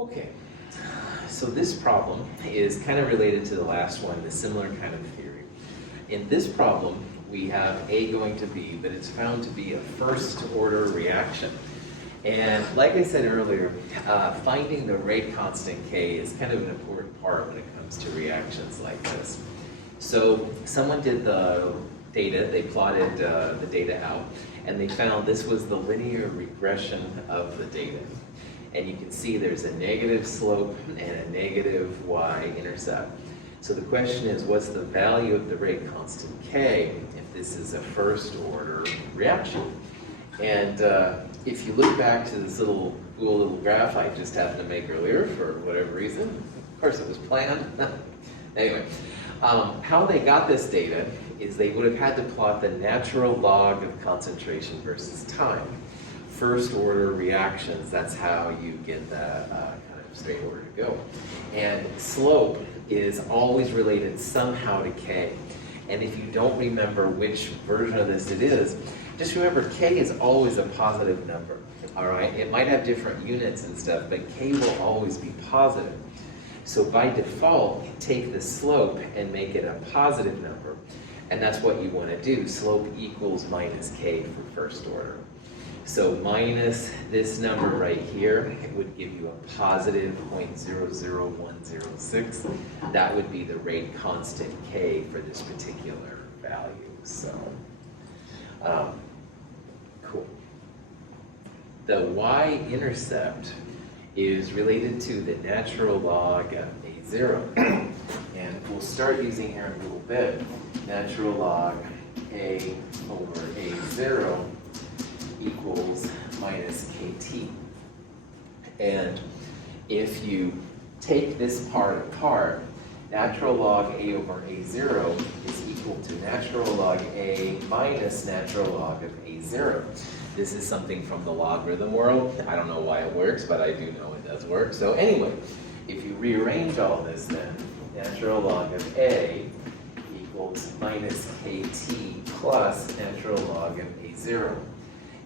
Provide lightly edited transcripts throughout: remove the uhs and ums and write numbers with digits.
Okay, so this problem is kind of related to the last one, the similar kind of theory. In this problem, we have A going to B, but it's found to be a first order reaction. And like I said earlier, finding the rate constant K is kind of an important part when it comes to reactions like this. So someone did the data, they plotted the data out, and they found this was the linear regression of the data. And you can see there's a negative slope and a negative y-intercept. So the question is, what's the value of the rate constant K if this is a first order reaction? And if you look back to this cool little graph I just happened to make earlier for whatever reason, of course it was planned. Anyway, how they got this data is they would have had to plot the natural log of concentration versus time. First order reactions, that's how you get that kind of straight order to go. And slope is always related somehow to K. And if you don't remember which version of this it is, just remember K is always a positive number, all right? It might have different units and stuff, but K will always be positive. So by default, take the slope and make it a positive number. And that's what you want to do. Slope equals minus K for first order. So minus this number right here, it would give you a positive 0.00106. That would be the rate constant K for this particular value. So, cool. The y-intercept is related to the natural log of A0. And we'll start using here in a little bit. Natural log A over A0 equals minus KT. And if you take this part apart, natural log A over A0 is equal to natural log A minus natural log of A0. This is something from the logarithm world. I don't know why it works, but I do know it does work. So anyway, if you rearrange all this then, natural log of A equals minus KT plus natural log of A0.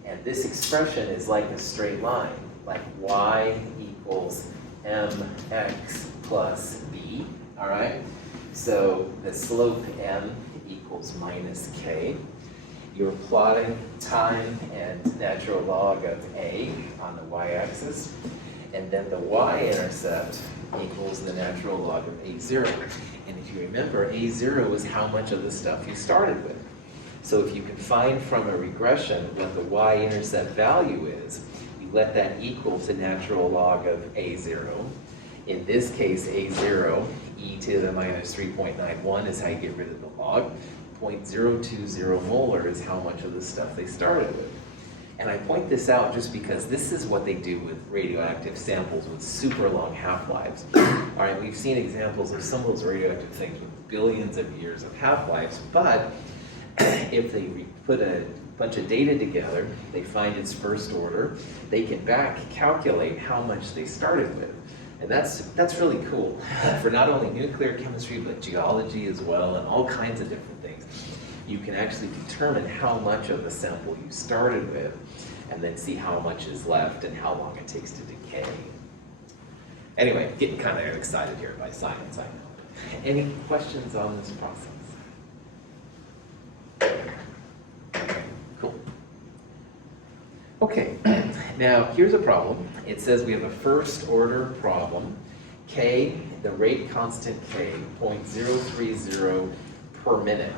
And this expression is like a straight line, like y equals mx plus b, all right? So the slope m equals minus k. You're plotting time and natural log of a on the y-axis, and then the y-intercept equals the natural log of a0. And if you remember, a0 is how much of the stuff you started with. So if you can find from a regression what the y-intercept value is, you let that equal to natural log of a0. In this case, a0, e to the minus 3.91 is how you get rid of the log. 0.020 molar is how much of the stuff they started with. And I point this out just because this is what they do with radioactive samples with super long half-lives. All right, we've seen examples of some of those radioactive things with billions of years of half-lives, but if they put a bunch of data together, they find its first order, they can back calculate how much they started with. And that's really cool for not only nuclear chemistry, but geology as well, and all kinds of different things. You can actually determine how much of the sample you started with, and then see how much is left and how long it takes to decay. Anyway, getting kind of excited here by science, I know. Any questions on this process? Cool. Okay, now here's a problem. It says we have a first order problem. K, the rate constant K, 0.030 per minute.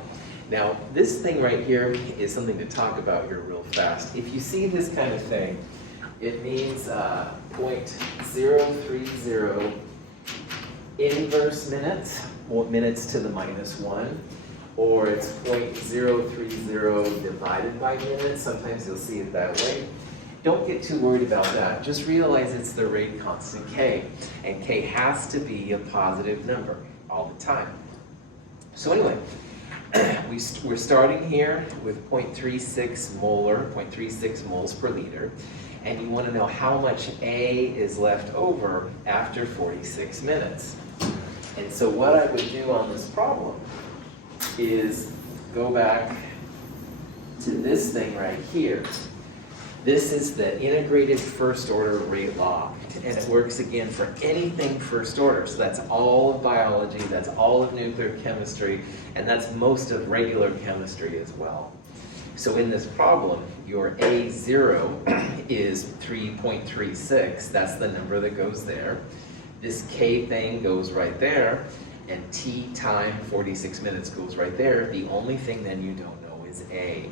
Now, this thing right here is something to talk about here real fast. If you see this kind of thing, it means 0.030 inverse minutes, minutes to the minus 1. Or it's 0.030 divided by minutes. Sometimes you'll see it that way. Don't get too worried about that. Just realize it's the rate constant K. And K has to be a positive number all the time. So anyway, we're starting here with 0.36 molar, 0.36 moles per liter. And you want to know how much A is left over after 46 minutes. And so what I would do on this problem is go back to this thing right here. This is the integrated first order rate log. and it works again for anything first order. So that's all of biology, that's all of nuclear chemistry, and that's most of regular chemistry as well. So in this problem, your A0 is 3.36. That's the number that goes there. This K thing goes right there, and T time 46 minutes goes right there. The only thing then you don't know is A.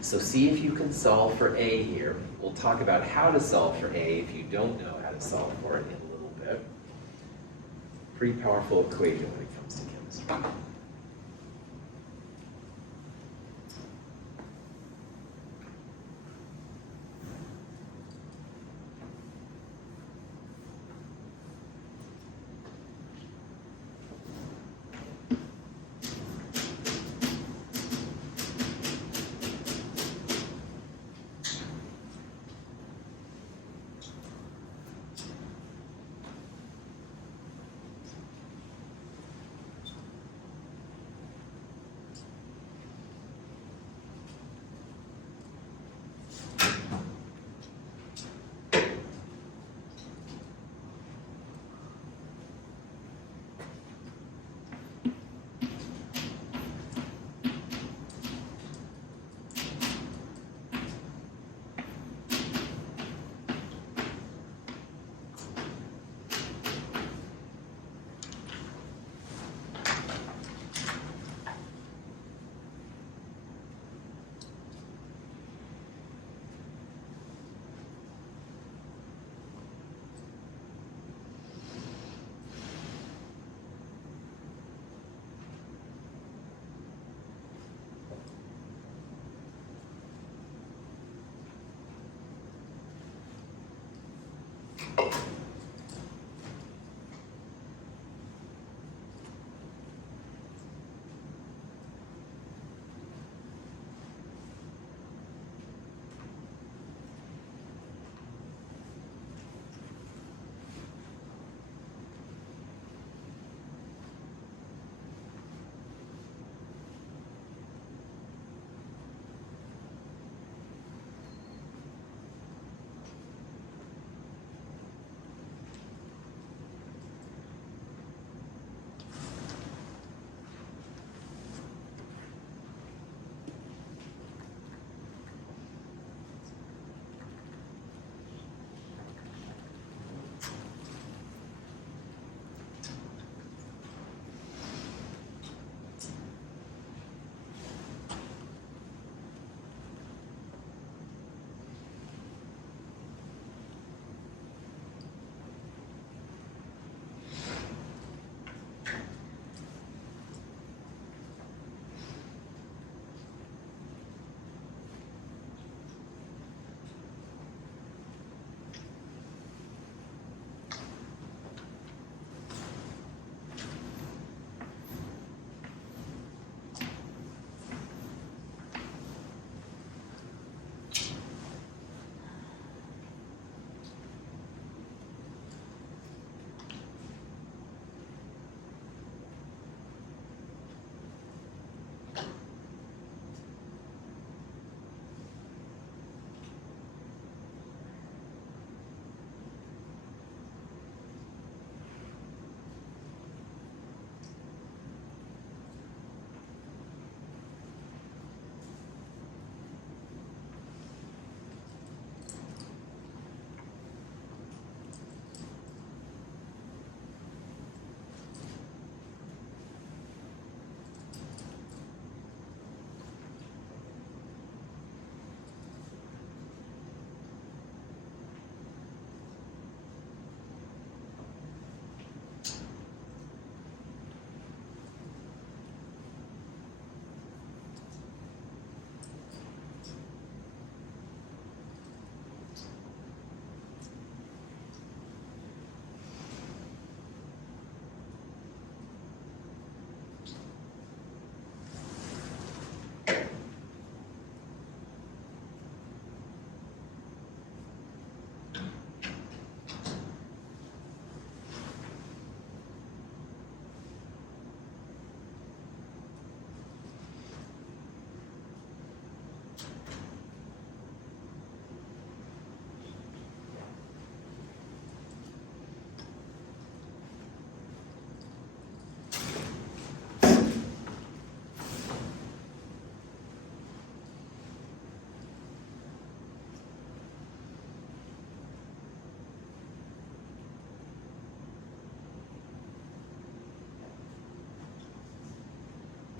So see if you can solve for A here. We'll talk about how to solve for A if you don't know how to solve for it in a little bit. Pretty powerful equation when it comes to chemistry.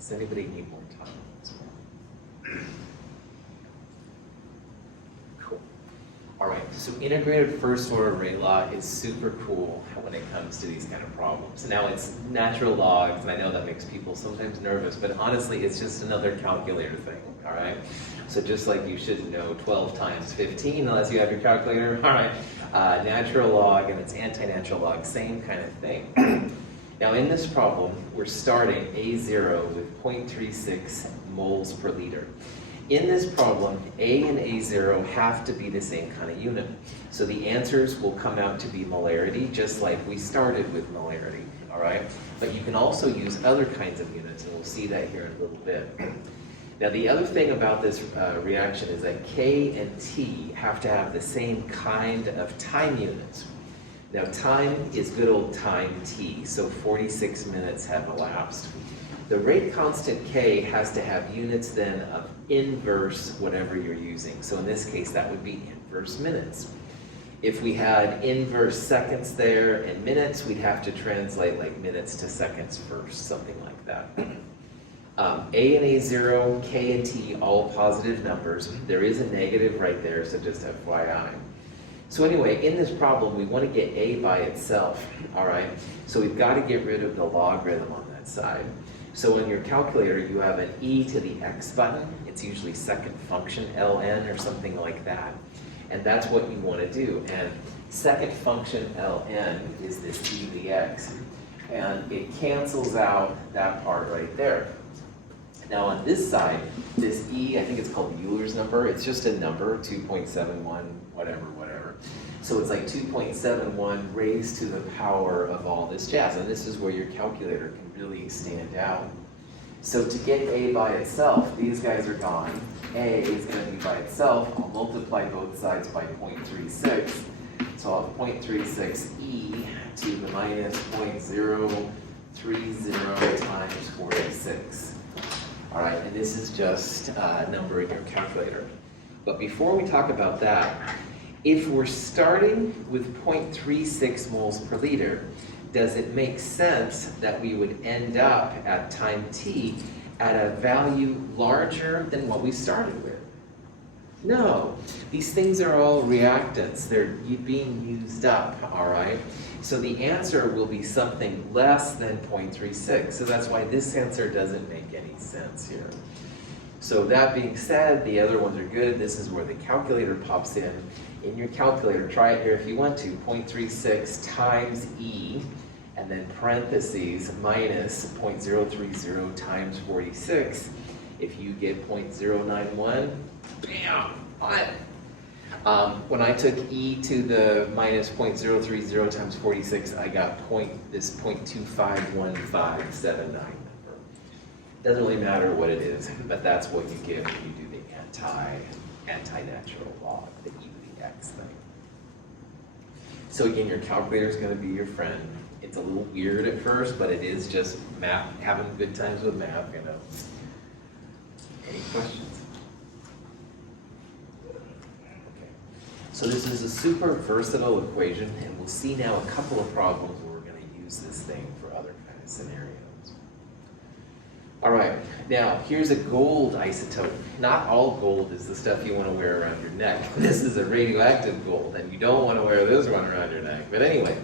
Does anybody need more time on this one? Cool. All right, so integrated first order rate law is super cool when it comes to these kind of problems. Now it's natural logs, and I know that makes people sometimes nervous, but honestly, it's just another calculator thing, all right? So just like you should know 12 times 15 unless you have your calculator, all right? Natural log and it's anti-natural log, same kind of thing. Now in this problem, we're starting A0 with 0.36 moles per liter. In this problem, A and A0 have to be the same kind of unit. So the answers will come out to be molarity, just like we started with molarity, all right? But you can also use other kinds of units, and we'll see that here in a little bit. Now the other thing about this reaction is that K and T have to have the same kind of time units. Now time is good old time T, so 46 minutes have elapsed. The rate constant K has to have units then of inverse whatever you're using. So in this case, that would be inverse minutes. If we had inverse seconds there and minutes, we'd have to translate like minutes to seconds first, something like that. A and A0, K and T, all positive numbers. There is a negative right there, so just FYI. So anyway, in this problem, we want to get A by itself, all right? So we've got to get rid of the logarithm on that side. So in your calculator, you have an e to the x button. It's usually second function, ln, or something like that. And that's what you want to do. And second function, ln, is this e to the x. And it cancels out that part right there. Now on this side, this e, I think it's called Euler's number. It's just a number, 2.71, whatever. So it's like 2.71 raised to the power of all this jazz. And this is where your calculator can really stand out. So to get A by itself, these guys are gone. A is going to be by itself. I'll multiply both sides by 0.36. So I'll have 0.36 e to the minus 0.030 times 46. All right, and this is just a number in your calculator. But before we talk about that, if we're starting with 0.36 moles per liter, does it make sense that we would end up at time t at a value larger than what we started with? No, these things are all reactants. They're being used up, all right? So the answer will be something less than 0.36. So that's why this answer doesn't make any sense here. So that being said, the other ones are good. This is where the calculator pops in. In your calculator, try it here if you want to, 0.36 times E, and then parentheses minus 0.030 times 46. If you get 0.091, bam, on. When I took E to the minus 0.030 times 46, I got this 0.251579 number. Doesn't really matter what it is, but that's what you get when you do the anti-natural log, the e to the x thing. So again, your calculator is going to be your friend. It's a little weird at first, but it is just math, having good times with math, you know. Any questions? Okay. So this is a super versatile equation, and we'll see now a couple of problems where we're going to use this thing for other kind of scenarios. All right, now here's a gold isotope. Not all gold is the stuff you want to wear around your neck. This is a radioactive gold, and you don't want to wear this one around your neck. But anyway,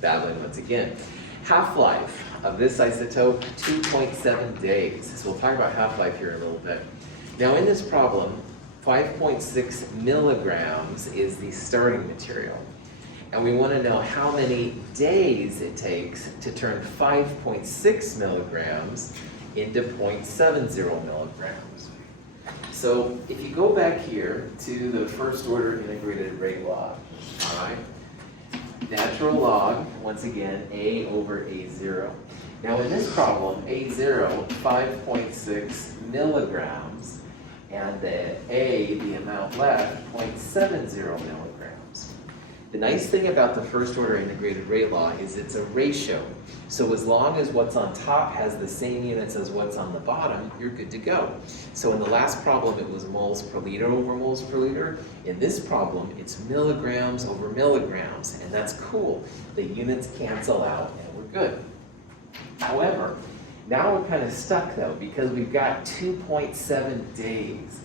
battling once again. Half-life of this isotope, 2.7 days. So we'll talk about half-life here in a little bit. Now in this problem, 5.6 milligrams is the starting material. And we want to know how many days it takes to turn 5.6 milligrams into 0.70 milligrams. So if you go back here to the first order integrated rate law, all right? Natural log, once again, A over A0. Now in this problem, A0, 5.6 milligrams, and the A, the amount left, 0.70 milligrams. The nice thing about the first order integrated rate law is it's a ratio. So as long as what's on top has the same units as what's on the bottom, you're good to go. So in the last problem, it was moles per liter over moles per liter. In this problem, it's milligrams over milligrams, and that's cool. The units cancel out, and we're good. However, Now we're kind of stuck though, because we've got 2.7 days.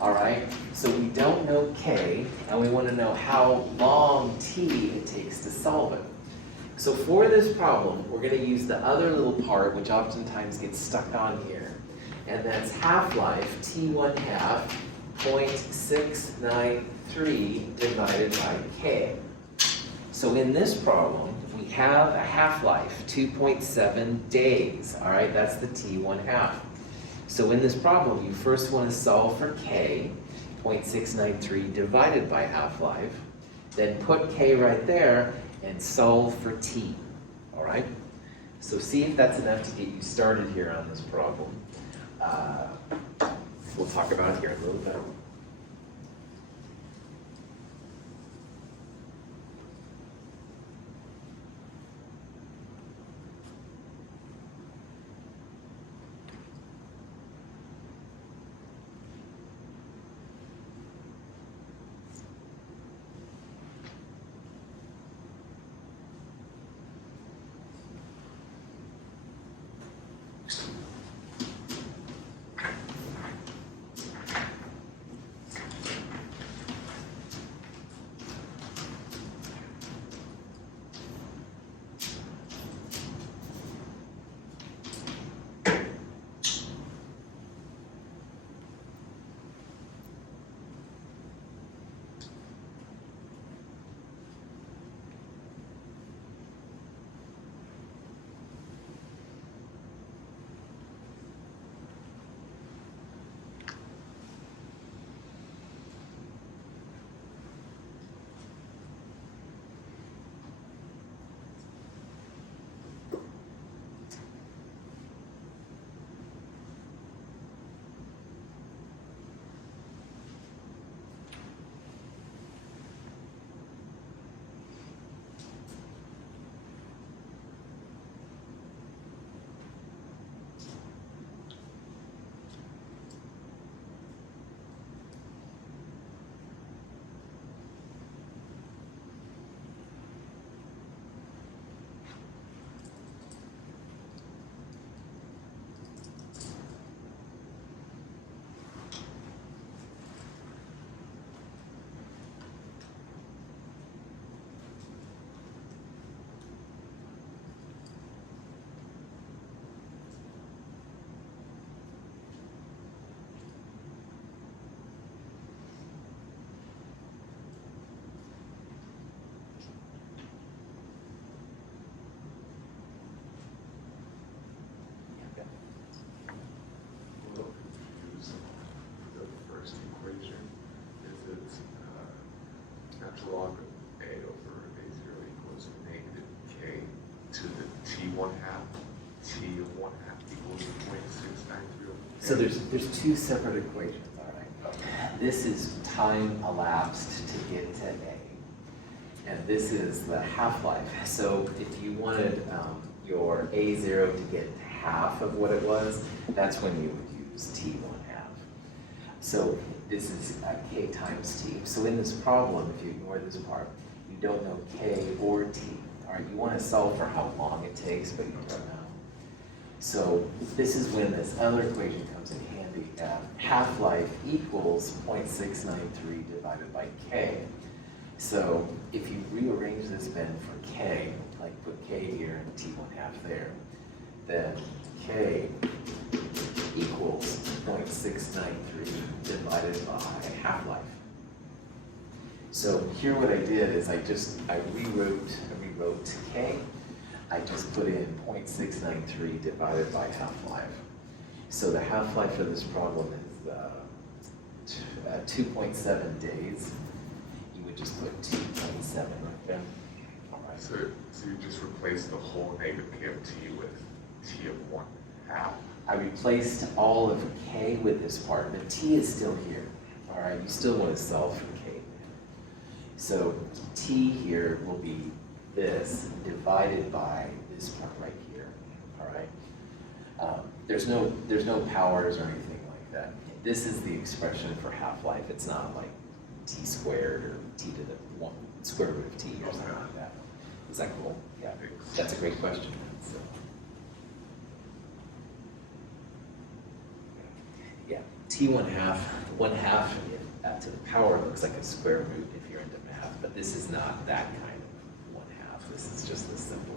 All right, so we don't know K, and we want to know how long T it takes to solve it. So for this problem, we're going to use the other little part, which oftentimes gets stuck on here, and that's half-life, T1 half, 0.693 divided by K. So in this problem, we have a half-life, 2.7 days, all right? That's the T1 half. So in this problem, you first want to solve for K, 0.693 divided by half-life, then put K right there and solve for T, all right? So see if that's enough to get you started here on this problem. We'll talk about it here in a little bit. Natural log of A over A0 equals negative K to the T1 half. T1 half equals 0.693 over K. So there's two separate equations, all right? This is time elapsed to get to A, and this is the half-life. So if you wanted your A0 to get half of what it was, that's when you would use T1 half. So this is K times T. So in this problem, if you ignore this part, you don't know K or T. All right, you want to solve for how long it takes, but you don't know. So this is when this other equation comes in handy. Half-life equals 0.693 divided by K. So if you rearrange this then for K, like put K here and T1 half there, then K equals 0.693 divided by half-life. So here what I did is I rewrote K. I just put in 0.693 divided by half-life. So the half-life for this problem is 2.7 days. You would just put 2.7 right there. All right. So you just replace the whole negative K of T with T of 1 half. I replaced all of K with this part, but T is still here. All right, you still want to solve for K. So T here will be this divided by this part right here. All right. There's no powers or anything like that. This is the expression for half-life. It's not like T squared or T to the 1 square root of T or something like that. Is that cool? Yeah, that's a great question. So. one half to the power looks like a square root if you're into math, but this is not that kind of 1/2. This is just the simple.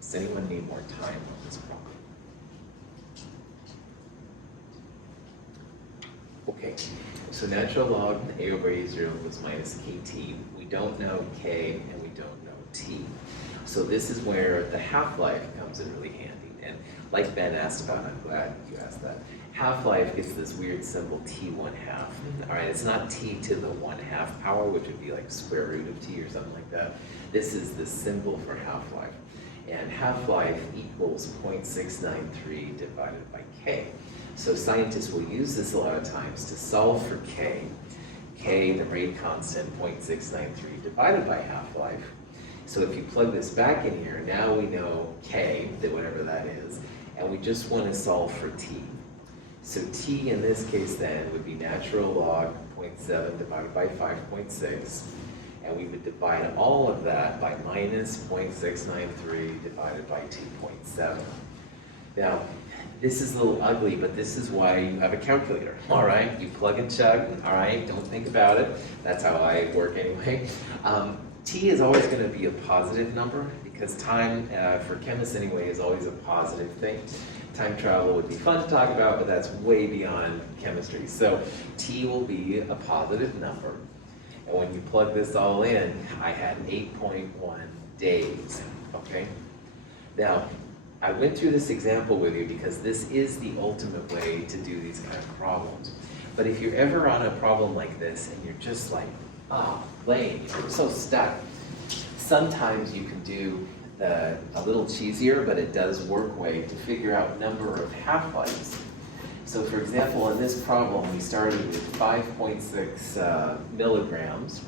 Does anyone need more time on this problem? Okay, so natural log A over A0 was minus kt. We don't know k and we don't know t. So this is where the half-life comes in really handy. And like Ben asked about, I'm glad you asked that. Half-life gets this weird symbol t1/2. All right, it's not t to the 1/2 power, which would be like square root of t or something like that. This is the symbol for half-life. And half-life equals 0.693 divided by k. So scientists will use this a lot of times to solve for k. K, the rate constant, 0.693 divided by half-life. So if you plug this back in here, now we know k, that whatever that is, and we just want to solve for t. So t in this case then would be natural log 0.7 divided by 5.6. And we would divide all of that by minus 0.693 divided by 2.7. Now, this is a little ugly, but this is why you have a calculator, all right? You plug and chug, all right? Don't think about it. That's how I work anyway. T is always going to be a positive number because time, for chemists anyway, is always a positive thing. Time travel would be fun to talk about, but that's way beyond chemistry. So T will be a positive number. And when you plug this all in, I had 8.1 days, okay? Now, I went through this example with you because this is the ultimate way to do these kind of problems. But if you're ever on a problem like this and you're just like, oh, lame, you're so stuck, sometimes you can do a little cheesier, but it does work way to figure out number of half-lives. So for example, in this problem, we started with 5.6 milligrams.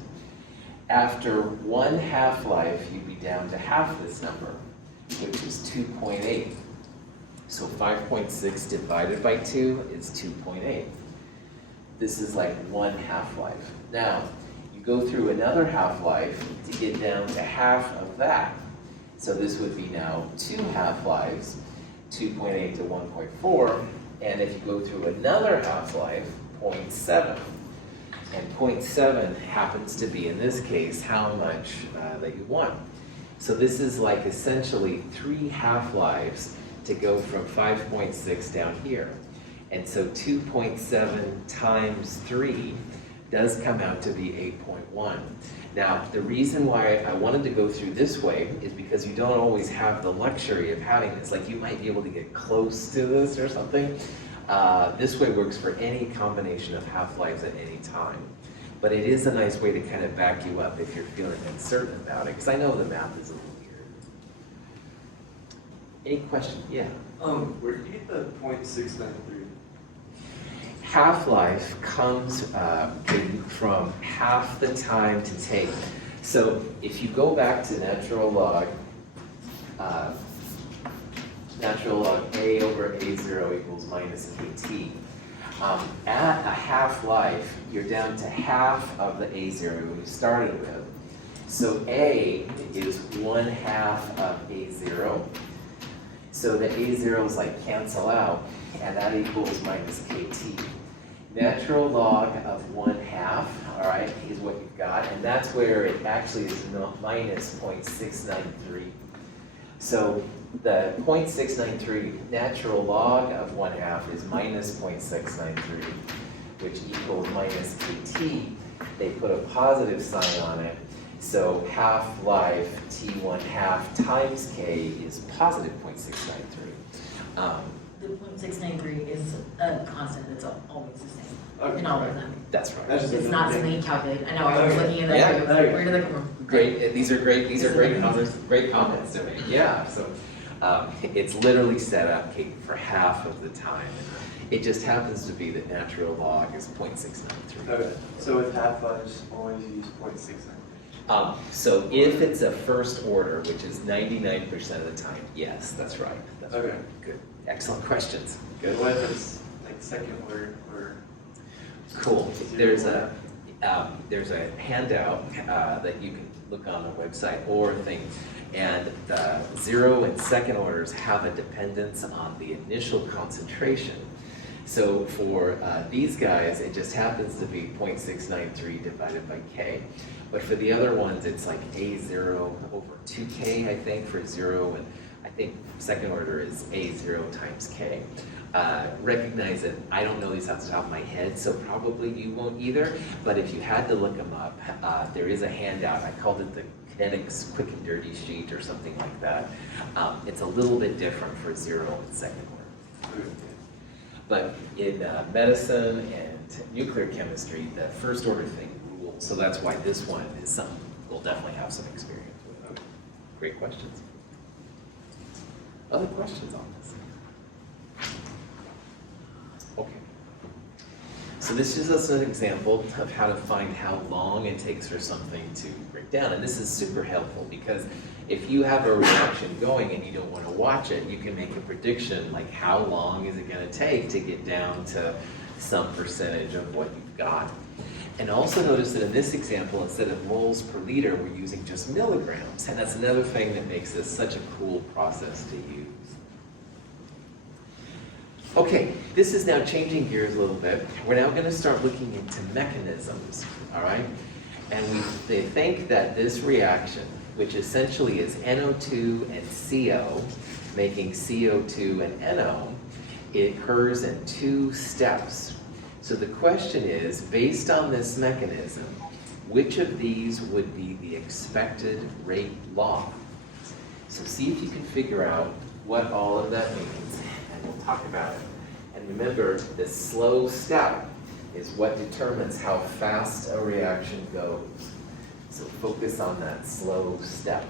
After one half-life, you'd be down to half this number, which is 2.8. So 5.6 divided by 2 is 2.8. This is like one half-life. Now, you go through another half-life to get down to half of that. So this would be now 2 half-lives. 2.8 to 1.4, and if you go through another half-life, 0.7. And 0.7 happens to be, in this case, how much that you want. So this is like essentially 3 half-lives to go from 5.6 down here. And so 2.7 times 3 does come out to be 8.1. Now, the reason why I wanted to go through this way is because you don't always have the luxury of having this. Like, you might be able to get close to this or something. This way works for any combination of half-lives at any time. But it is a nice way to kind of back you up if you're feeling uncertain about it, because I know the math is a little weird. Any question? Yeah? Where did you get the 0.693? Half-life comes from half the time to take. So if you go back to natural log A over A0 equals minus KT, at a half-life, you're down to half of the A0 you started with. So A is 1/2 of A0. So the A0s like cancel out, and that equals minus KT. Natural log of 1/2, all right, is what you've got, and that's where it actually is minus 0.693. So the 0.693 natural log of 1/2 is minus 0.693, which equals minus KT. They put a positive sign on it, so half-life T1/2 times K is positive 0.693. The 0.693 is a constant that's always the same in all of them. That's right. It's not something you calculate. I know, I was looking at that, Yeah. I was like, where do they come from? Great, these are great comments to make, yeah, so, it's literally set up, Kate, for half of the time. It just happens to be that natural log is 0.693. Okay, so with half-lives, always use 0.693. So if it's a first order, which is 99% of the time, yes, that's right. That's Okay. right. Good, excellent questions. Good. What if it's like second order or? Cool. There's a handout that you can look on the website or thing, and the 0 and second orders have a dependence on the initial concentration. So for these guys, it just happens to be 0.693 divided by K. But for the other ones, it's like A0 over 2K, I think, for 0, and I think second order is A0 times K. Recognize that I don't know these off the top of my head, so probably you won't either, but if you had to look them up, there is a handout. I called it the Kinetics Quick and Dirty Sheet or something like that. It's a little bit different for 0 and second order. But in medicine and nuclear chemistry, the first order thing rules, so that's why this one is something we'll definitely have some experience with. Okay. Great questions. Other questions on this? Okay. So this is just an example of how to find how long it takes for something to break down. And this is super helpful because if you have a reaction going and you don't want to watch it, you can make a prediction like how long is it going to take to get down to some percentage of what you've got. And also notice that in this example, instead of moles per liter, we're using just milligrams. And that's another thing that makes this such a cool process to use. Okay, this is now changing gears a little bit. We're now going to start looking into mechanisms, all right? And they think that this reaction, which essentially is NO2 and CO, making CO2 and NO, it occurs in 2 steps. So the question is, based on this mechanism, which of these would be the expected rate law? So see if you can figure out what all of that means, and we'll talk about it. And remember, this slow step is what determines how fast a reaction goes. So focus on that slow step.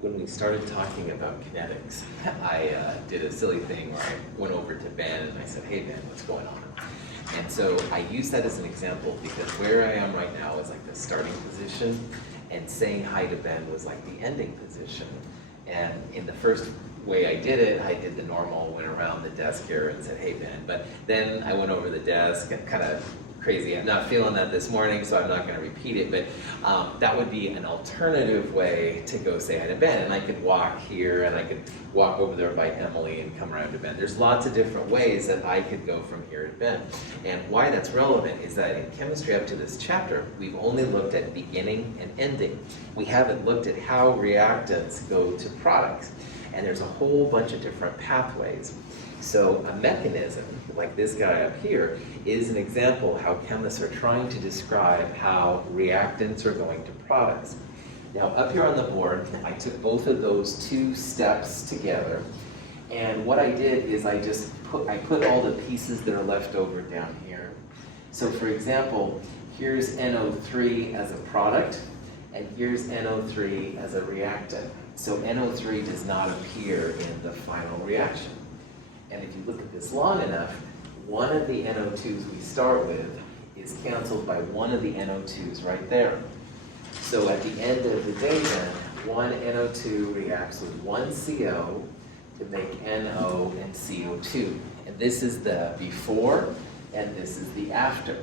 when we started talking about kinetics, I did a silly thing where I went over to Ben and I said, hey Ben, what's going on? And so I use that as an example because where I am right now is like the starting position, and saying hi to Ben was like the ending position. And in the first way I did it, I did the normal, went around the desk here and said, hey Ben. But then I went over the desk and kind of crazy. I'm not feeling that this morning, so I'm not going to repeat it. But that would be an alternative way to go say hi to Ben. And I could walk here, and I could walk over there by Emily and come around to Ben. There's lots of different ways that I could go from here to Ben. And why that's relevant is that in chemistry up to this chapter, we've only looked at beginning and ending. We haven't looked at how reactants go to products. And there's a whole bunch of different pathways. So a mechanism, like this guy up here, is an example how chemists are trying to describe how reactants are going to products. Now up here on the board, I took both of those two steps together, and what I did is I put all the pieces that are left over down here. So for example, here's NO3 as a product, and here's NO3 as a reactant. So NO3 does not appear in the final reaction. And if you look at this long enough, one of the NO2s we start with is canceled by one of the NO2s right there. So at the end of the day then, one NO2 reacts with one CO to make NO and CO2. And this is the before, and this is the after.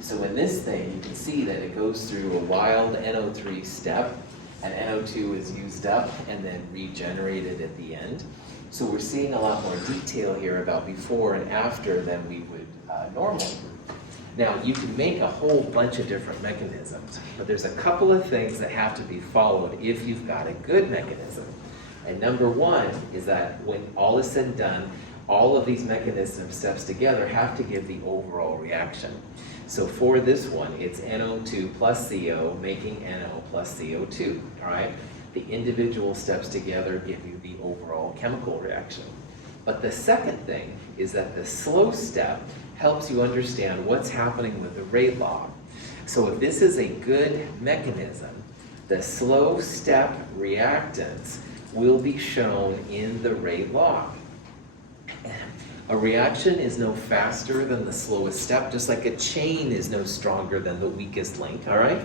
So in this thing, you can see that it goes through a wild NO3 step, and NO2 is used up and then regenerated at the end. So we're seeing a lot more detail here about before and after than we would normally. Now, you can make a whole bunch of different mechanisms, but there's a couple of things that have to be followed if you've got a good mechanism. And number one is that when all is said and done, all of these mechanism steps together have to give the overall reaction. So for this one, it's NO2 plus CO making NO plus CO2, all right? The individual steps together give you the overall chemical reaction. But the second thing is that the slow step helps you understand what's happening with the rate law. So if this is a good mechanism, the slow step reactants will be shown in the rate law. A reaction is no faster than the slowest step, just like a chain is no stronger than the weakest link, all right?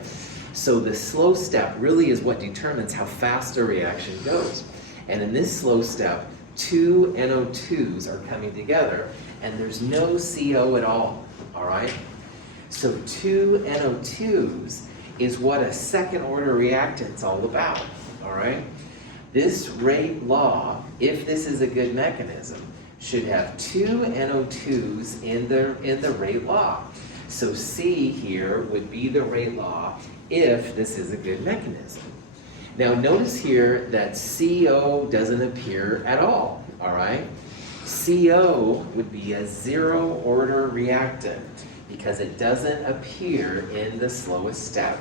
So the slow step really is what determines how fast a reaction goes. And in this slow step, two NO2s are coming together, and there's no CO at all right? So two NO2s is what a second order reactant's all about, all right? This rate law, if this is a good mechanism, should have two NO2s in the rate law. So C here would be the rate law if this is a good mechanism. Now notice here that CO doesn't appear at all right? CO would be a zero order reactant because it doesn't appear in the slowest step.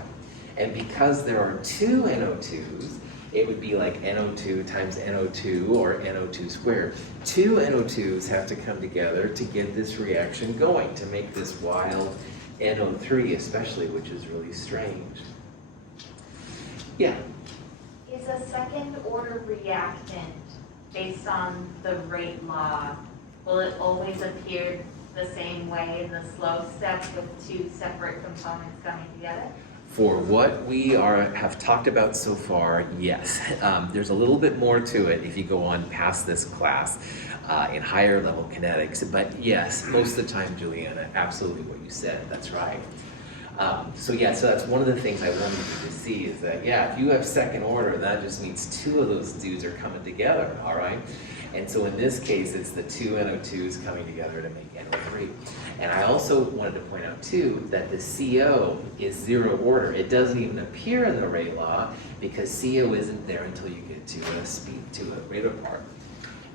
And because there are two NO2s, it would be like NO2 times NO2 or NO2 squared. Two NO2s have to come together to get this reaction going, to make this wild NO3 especially, which is really strange. Yeah? Is a second order reactant based on the rate law, will it always appear the same way in the slow step with two separate components coming together? For what we have talked about so far, yes. There's a little bit more to it if you go on past this class in higher level kinetics, but yes, most of the time, Juliana, absolutely what you said, that's right. So that's one of the things I wanted you to see is that, if you have second order, that just means two of those dudes are coming together, all right? And so in this case, it's the two NO2s coming together to make NO3. And I also wanted to point out too that the CO is zero order. It doesn't even appear in the rate law because CO isn't there until you get to a rate apart.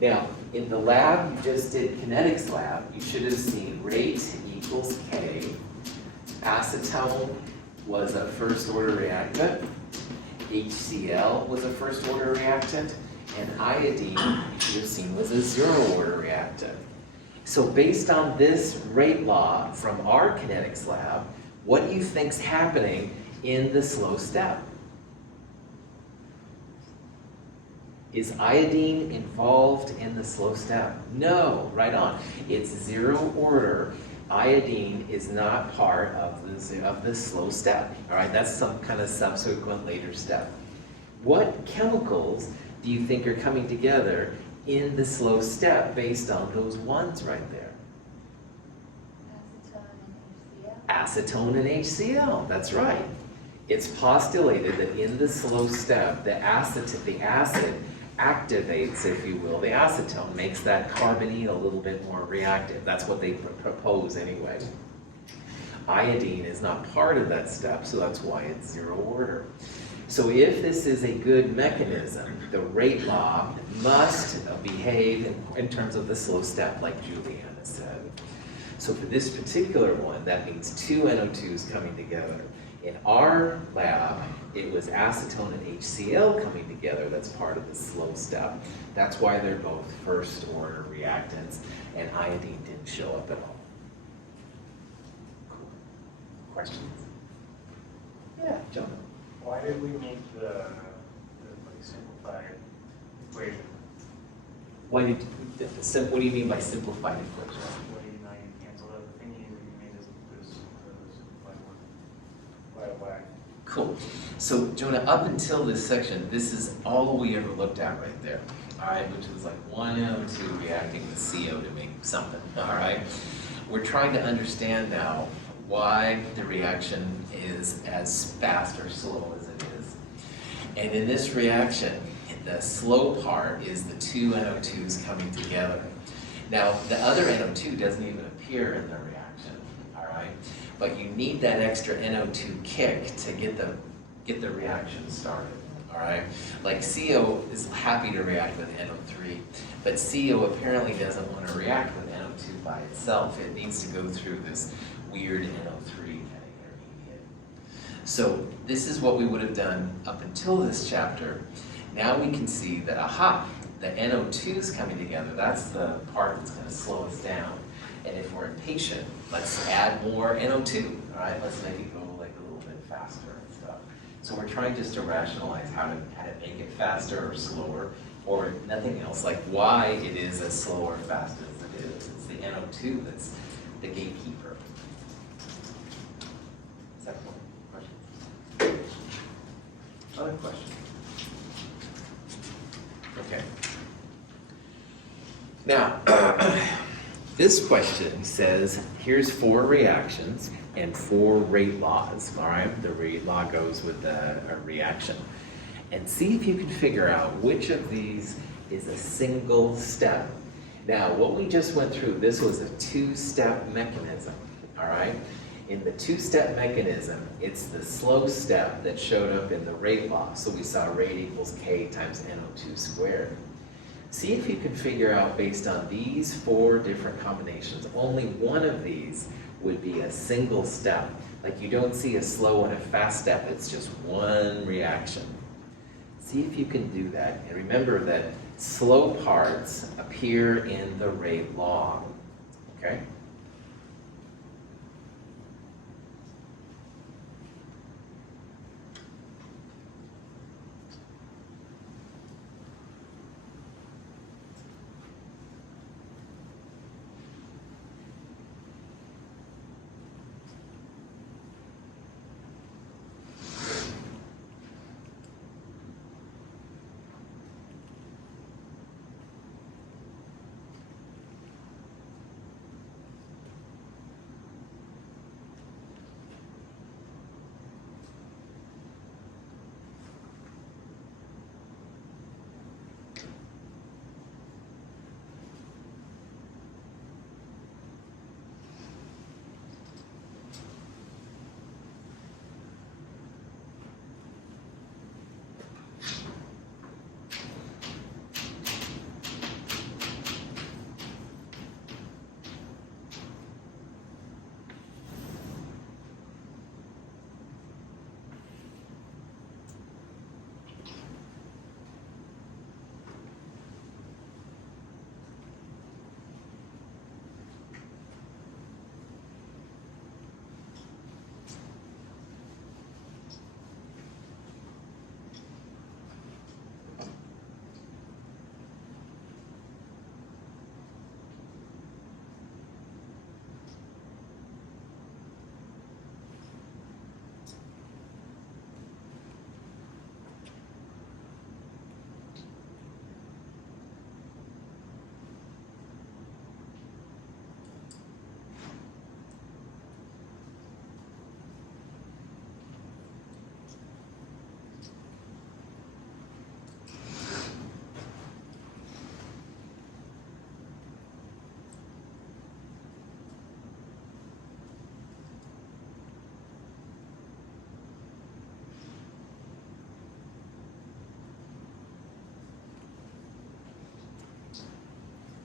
Now, in the lab you just did, kinetics lab, you should have seen rate equals K. Acetone was a first order reactant. HCl was a first order reactant. And iodine, you should have seen, was a zero order reactant. So based on this rate law from our kinetics lab, what do you think's happening in the slow step? Is iodine involved in the slow step? No, right on. It's zero order. Iodine is not part of the slow step. All right, that's some kind of subsequent later step. What chemicals do you think are coming together in the slow step based on those ones right there? Acetone and HCl. Acetone and HCl, that's right. It's postulated that in the slow step, the acid activates, if you will, the acetone, makes that carbonate a little bit more reactive. That's what they propose anyway. Iodine is not part of that step, so that's why it's zero order. So if this is a good mechanism, the rate law must behave in terms of the slow step, like Juliana said. So for this particular one, that means two NO2s coming together. In our lab, it was acetone and HCl coming together that's part of the slow step. That's why they're both first order reactants, and iodine didn't show up at all. Cool. Questions? Yeah, Jonah. Why did we make the like simplified equation? What do you mean by simplified equation? Why now you canceled out the thingies and you made this simplified one? Why? Cool. So Jonah, up until this section, this is all we ever looked at right there. All right, which was like 1NO2 reacting with CO to make something. All right. We're trying to understand now why the reaction is as fast or slow as it is. And in this reaction, the slow part is the two NO2s coming together. Now, the other NO2 doesn't even appear in the reaction, all right? But you need that extra NO2 kick to get the reaction started, all right? Like CO is happy to react with NO3, but CO apparently doesn't want to react with NO2 by itself. It needs to go through this weird NO3 kind of intermediate. So this is what we would have done up until this chapter. Now we can see that, aha, the NO2s coming together, that's the part that's going to slow us down. And if we're impatient, let's add more NO2, all right? Let's make it go like a little bit faster and stuff. So we're trying just to rationalize how to make it faster or slower, or nothing else, like why it is as slow or fast as it is. It's the NO2 that's the gatekeeper. Second question. Other question? Okay. Now, this question says, here's 4 reactions and 4 rate laws, all right? The rate law goes with a reaction. And see if you can figure out which of these is a single step. Now, what we just went through, this was a 2-step mechanism, all right? In the 2-step mechanism, it's the slow step that showed up in the rate law. So we saw rate equals K times NO2 squared. See if you can figure out, based on these 4 different combinations, only one of these would be a single step. Like you don't see a slow and a fast step, it's just one reaction. See if you can do that. And remember that slow parts appear in the rate law, okay?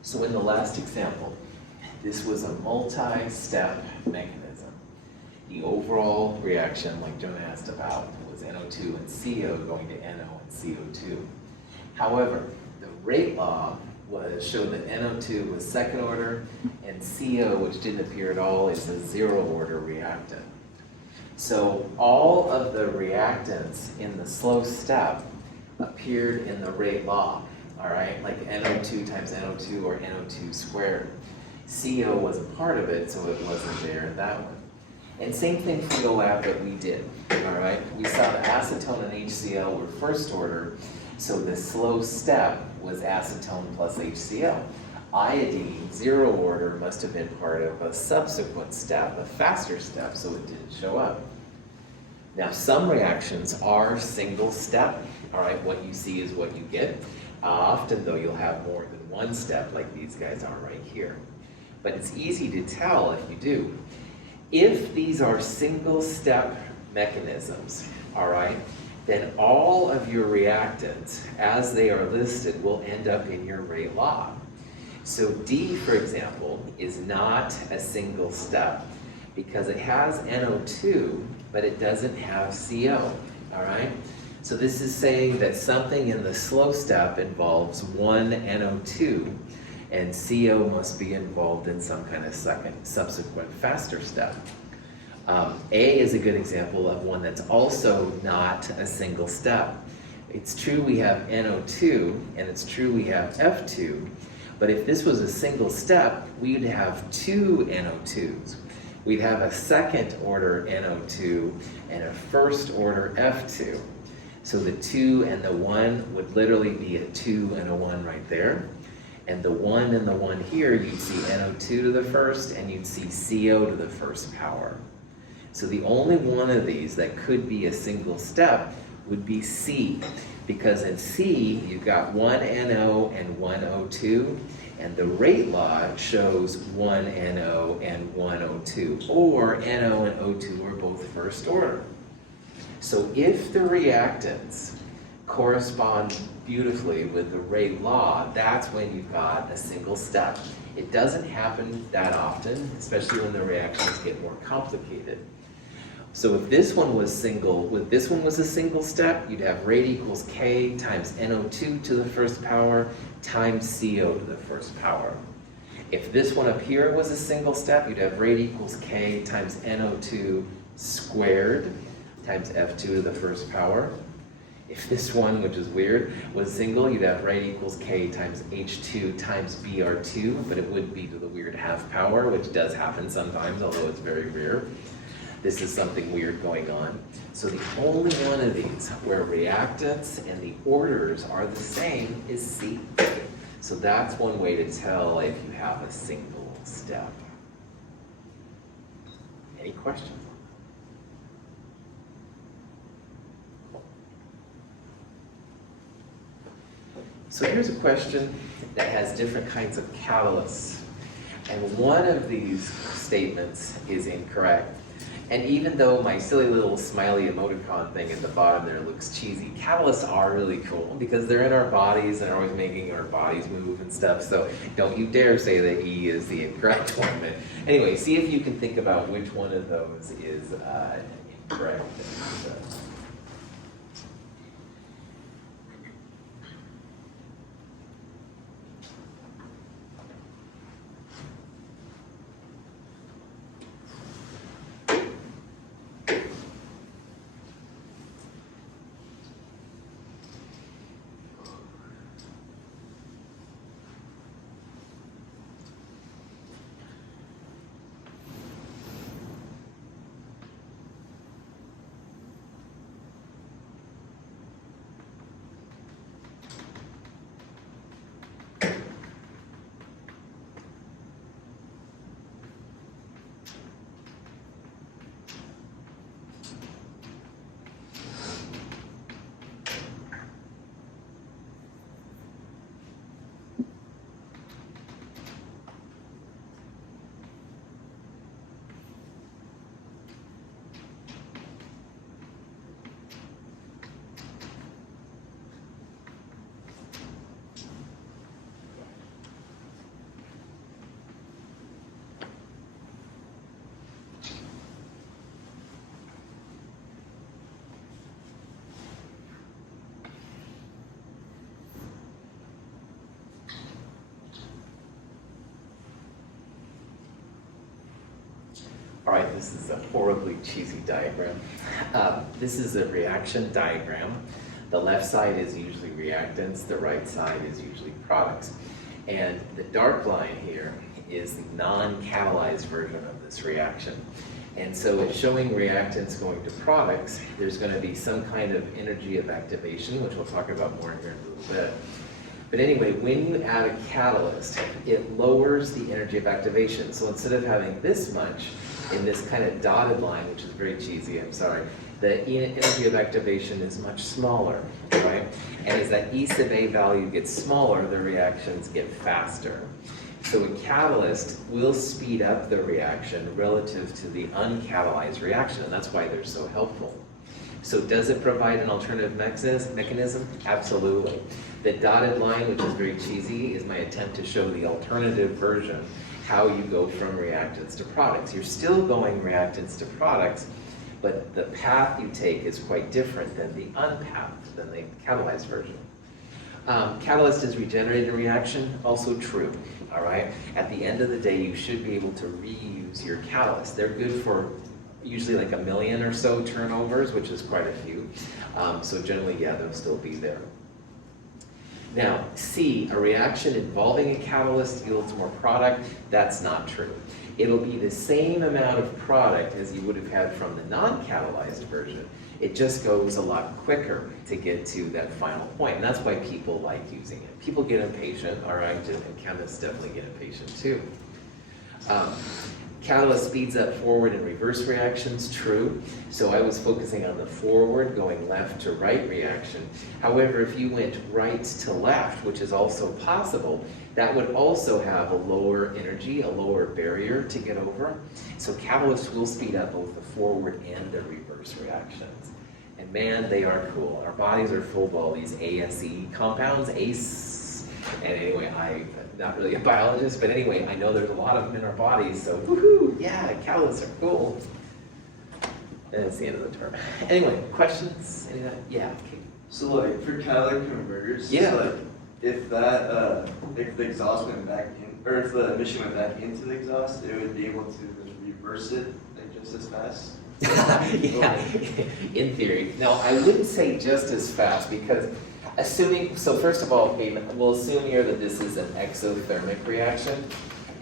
So in the last example, this was a multi-step mechanism. The overall reaction, like Jonah asked about, was NO2 and CO going to NO and CO2. However, the rate law showed that NO2 was second order, and CO, which didn't appear at all, is a zero order reactant. So all of the reactants in the slow step appeared in the rate law, all right? Like NO2 times NO2 or NO2 squared. CO was a part of it, so it wasn't there in that one. And same thing for the lab that we did, all right? We saw the acetone and HCl were first order, so the slow step was acetone plus HCl. Iodine, zero order, must have been part of a subsequent step, a faster step, so it didn't show up. Now, some reactions are single step, all right? What you see is what you get. Often, though, you'll have more than one step, like these guys are right here. But it's easy to tell if you do. If these are single step mechanisms, all right, then all of your reactants, as they are listed, will end up in your rate law. So D, for example, is not a single step because it has NO2, but it doesn't have CO, all right? So this is saying that something in the slow step involves one NO2, and CO must be involved in some kind of subsequent faster step. A is a good example of one that's also not a single step. It's true we have NO2, and it's true we have F2, but if this was a single step, we'd have two NO2s. We'd have a second order NO2 and a first order F2. So the 2 and the 1 would literally be a 2 and a 1 right there. And the 1 and the 1 here, you'd see NO2 to the first, and you'd see CO to the first power. So the only one of these that could be a single step would be C, because in C, you've got one NO and one O2, and the rate law shows one NO and one O2, or NO and O2 are both first order. So if the reactants correspond beautifully with the rate law, that's when you've got a single step. It doesn't happen that often, especially when the reactions get more complicated. So if this one was a single step, you'd have rate equals K times NO2 to the first power times CO to the first power. If this one up here was a single step, you'd have rate equals K times NO2 squared times F2 to the first power. If this one, which is weird, was single, you'd have rate equals K times H2 times Br2, but it would be to the weird half power, which does happen sometimes, although it's very rare. This is something weird going on. So the only one of these where reactants and the orders are the same is C. So that's one way to tell if you have a single step. Any questions? So here's a question that has different kinds of catalysts. And one of these statements is incorrect. And even though my silly little smiley emoticon thing at the bottom there looks cheesy, catalysts are really cool because they're in our bodies and are always making our bodies move and stuff. So don't you dare say that E is the incorrect one. But anyway, see if you can think about which one of those is incorrect. All right, this is a horribly cheesy diagram. This is a reaction diagram. The left side is usually reactants, the right side is usually products. And the dark line here is the non-catalyzed version of this reaction. And so it's showing reactants going to products. There's going to be some kind of energy of activation, which we'll talk about more here in a little bit. But anyway, when you add a catalyst, it lowers the energy of activation. So instead of having this much in this kind of dotted line, which is very cheesy, I'm sorry, the energy of activation is much smaller, right? And as that E sub A value gets smaller, the reactions get faster. So a catalyst will speed up the reaction relative to the uncatalyzed reaction, and that's why they're so helpful. So does it provide an alternative mechanism? Absolutely. The dotted line, which is very cheesy, is my attempt to show the alternative version, how you go from reactants to products. You're still going reactants to products, but the path you take is quite different than the unpathed, than the catalyzed version. Catalyst is regenerated reaction, also true, all right? At the end of the day, you should be able to reuse your catalyst. They're good for usually like 1 million or so turnovers, which is quite a few. So generally, yeah, they'll still be there. Now, C, a reaction involving a catalyst yields more product. That's not true. It'll be the same amount of product as you would have had from the non-catalyzed version. It just goes a lot quicker to get to that final point. And that's why people like using it. People get impatient, all right, and chemists definitely get impatient too. Catalyst speeds up forward and reverse reactions, true. So I was focusing on the forward, going left to right reaction. However, if you went right to left, which is also possible, that would also have a lower energy, a lower barrier to get over. So catalysts will speed up both the forward and the reverse reactions. And man, they are cool. Our bodies are full of all these ASE compounds, ACE. And anyway, I'm not really a biologist, but anyway, I know there's a lot of them in our bodies, so woohoo, yeah, catalysts are cool. And it's the end of the term. Anyway, questions? Any of that? Yeah, okay. So like for catalytic converters, Yeah. so like if that if the exhaust went back in, or if the emission went back into the exhaust, it would be able to reverse it like just as fast. Yeah, in theory. No, I wouldn't say just as fast because assuming, so first of all, okay, we'll assume here that this is an exothermic reaction.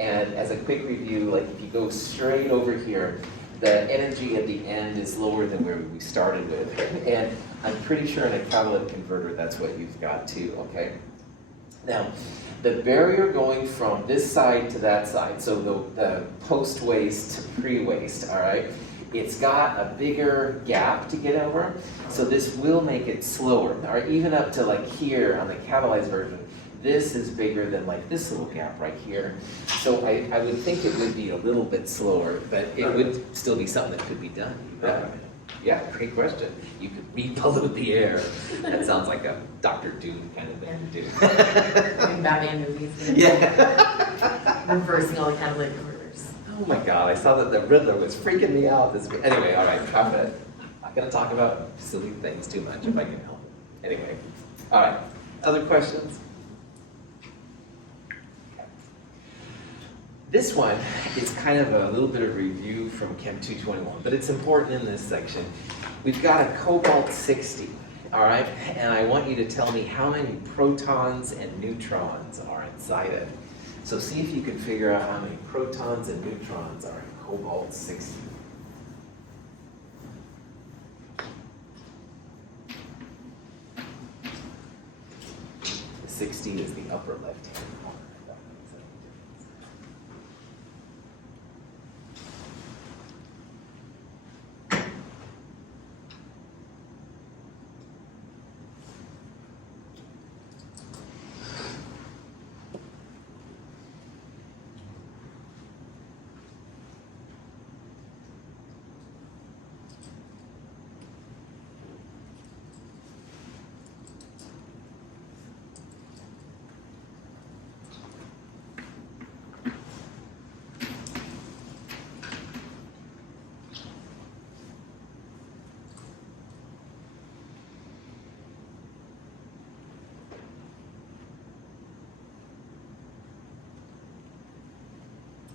And as a quick review, like if you go straight over here, the energy at the end is lower than where we started with. And I'm pretty sure in a catalytic converter, that's what you've got too, okay? Now, the barrier going from this side to that side, so the post-waste to pre-waste, all right? It's got a bigger gap to get over, so this will make it slower. Or even up to like here on the catalyzed version, this is bigger than like this little gap right here. So I would think it would be a little bit slower, but it would still be something that could be done. You bet. Yeah, great question. You could repollute the air. That sounds like a Dr. Doom kind of thing to do. In Batman movies. Yeah. Reversing all the catalytic converters. Oh my God, I saw that the Riddler was freaking me out. Anyway, all right, I'm not going to talk about silly things too much if I can help it. Anyway, all right, other questions? This one is kind of a little bit of review from Chem 221, but it's important in this section. We've got a cobalt-60, all right? And I want you to tell me how many protons and neutrons are inside it. So see if you can figure out how many protons and neutrons are in cobalt-60. The 60 is the upper left-hand corner. If that makes any difference.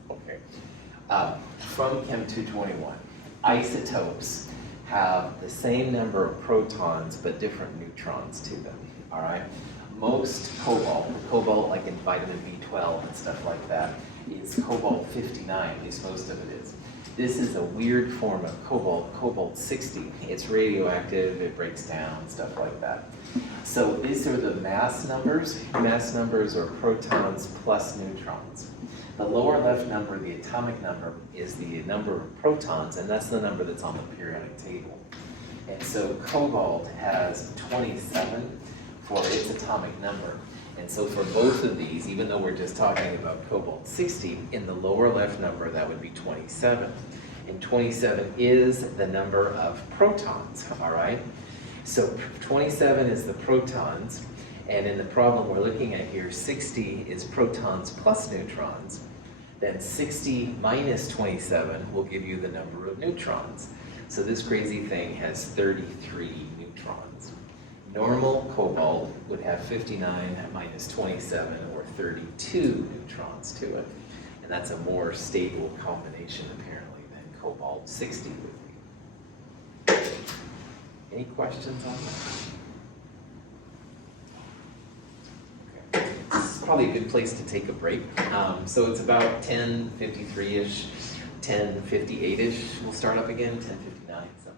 Okay. from Chem 221. Isotopes have the same number of protons but different neutrons to them, all right? Most cobalt like in vitamin B12 and stuff like that, is cobalt 59, at least most of it is. This is a weird form of cobalt 60. It's radioactive, it breaks down, stuff like that. So these are the mass numbers. Mass numbers are protons plus neutrons. The lower left number, the atomic number, is the number of protons, and that's the number that's on the periodic table. And so cobalt has 27 for its atomic number. And so for both of these, even though we're just talking about cobalt 60, in the lower left number, that would be 27. And 27 is the number of protons, all right? So 27 is the protons, and in the problem we're looking at here, 60 is protons plus neutrons. Then 60 minus 27 will give you the number of neutrons. So this crazy thing has 33 neutrons. Normal cobalt would have 59 minus 27, or 32 neutrons to it. And that's a more stable combination, apparently, than cobalt 60 would be. Any questions on that? Okay. This is probably a good place to take a break. So it's about 10:53-ish, 10:58-ish. We'll start up again, 10:59. So.